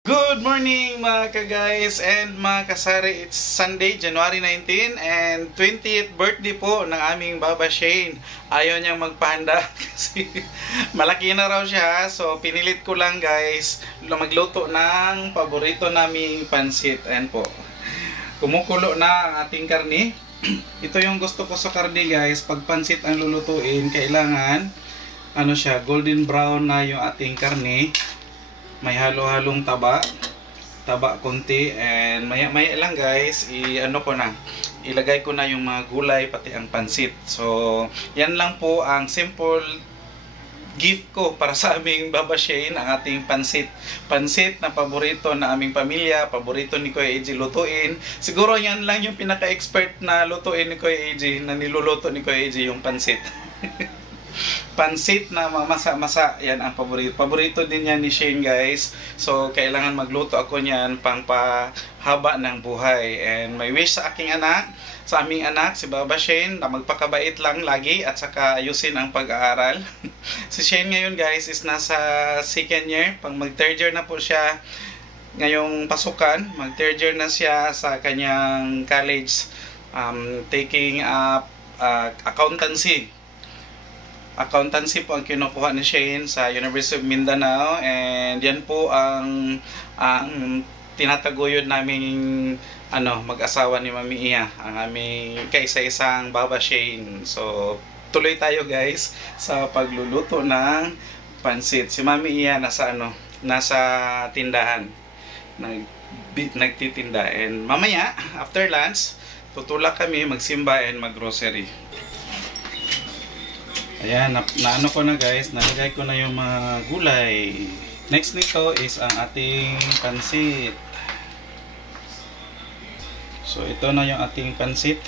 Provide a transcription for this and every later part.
Good morning mga ka-guys and mga kasari. It's Sunday, January 19 and 20th birthday po ng aming Baba Shane. Ayaw niyang magpahanda kasi malaki na raw siya. So pinilit ko lang guys magluto ng paborito naming pansit. Ayan po. Kumukulo na ang ating karne. Ito yung gusto ko sa karne guys. Pag pansit ang lulutuin, kailangan golden brown na yung ating karne. May halo-halong taba konti, and maya lang guys, ilagay ko na yung mga gulay pati ang pansit. So yan lang po ang simple gift ko para sa aming Baba Shane, ang ating pansit na paborito na aming pamilya, paborito ni Kuya AJ lutuin. Siguro yan lang yung pinaka-expert na lutuin ni Kuya AJ, na niluluto ni Kuya AJ, yung pansit. Pansit na mamasa-masa, yan ang paborito din yan ni Shane guys. So kailangan magluto ako niyan pang pahaba ng buhay. And may wish sa aming anak si Baba Shane, na magpakabait lang lagi at saka ayusin ang pag-aaral. Si Shane ngayon guys is nasa second year, pang mag third year na po siya ngayong pasukan. Mag third year na siya sa kanyang college, taking up accountancy po ang kinukuha ni Shane sa University of Mindanao, and yan po ang tinataguyod naming mag-asawa ni Mami Iya, ang aming kaisa-isang Baba Shane. So tuloy tayo guys sa pagluluto ng pansit. Si Mami Iya nasa tindahan, nagtitinda, and mamaya after lunch tutulak kami magsimba and maggrocery. Ayan, naano ko na guys, nalagay ko na yung mga gulay. Next nito is ang ating pansit. So ito na yung ating pansit.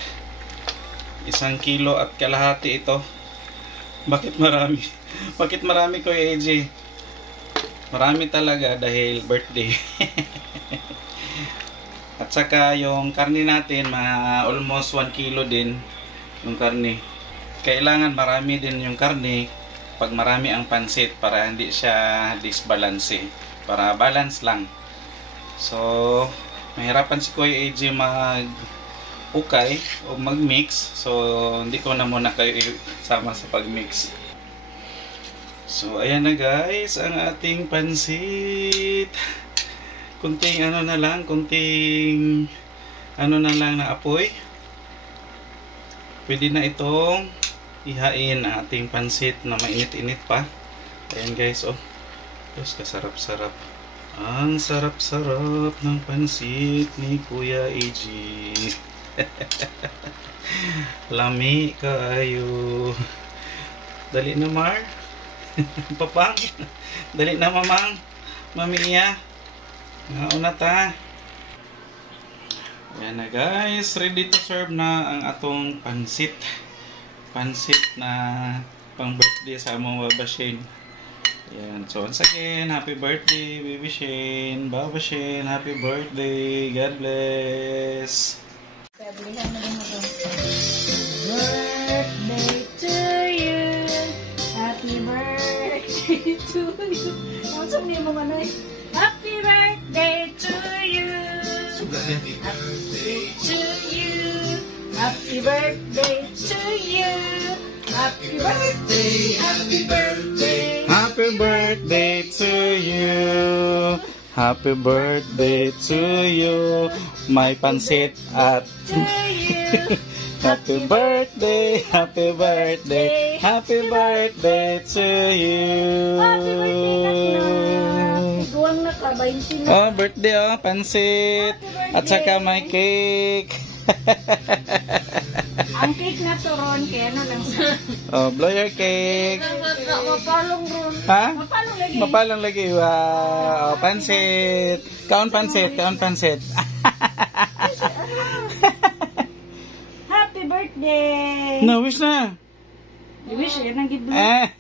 1 kilo at kalahati ito. Bakit marami? Bakit marami ko AJ? Marami talaga dahil birthday. At saka yung karne natin, mga almost 1 kilo din yung karne. Kailangan marami din yung karne pag marami ang pansit para hindi siya disbalance, para balance lang. So mahirapan si Kuya AJ mag-ukay o mag-mix, so hindi ko na muna kayo sama sa pag-mix. So ayan na guys ang ating pansit. Kunting na lang na apoy. Pwede na itong ihain ang ating pansit na mainit-init pa. Ayan guys, oh. Tapos kasarap-sarap. Ang sarap-sarap ng pansit ni Kuya AJ. Lami kayo. Dali na Mar. Papang. Dali na Mamang. Mami Iya. Nauna ta. Ayan na guys, ready to serve na ang atong pansit na pang birthday sa among Baba Shane. Ayan, so once again, happy birthday Baby Shane, Baba Shane, happy birthday, God bless. Birthday to you, happy birthday to you. Happy birthday to you. Happy birthday to you. Happy birthday, happy birthday. Happy birthday to you. Happy birthday to you. My pansit at To you. happy birthday, happy birthday, happy birthday to you. Happy birthday, Duwang na ka, 20 na. Oh, birthday pansit. At saka may cake. Ang cake na to ron, kaya lang sa... Oh, blow your cake. Mapalong ron. Ha? Mapalong lagi. Mapalong lagi. Wow, pansit. Kaon pansit. Happy birthday. No, wish na. You wish, yan ang giveaway.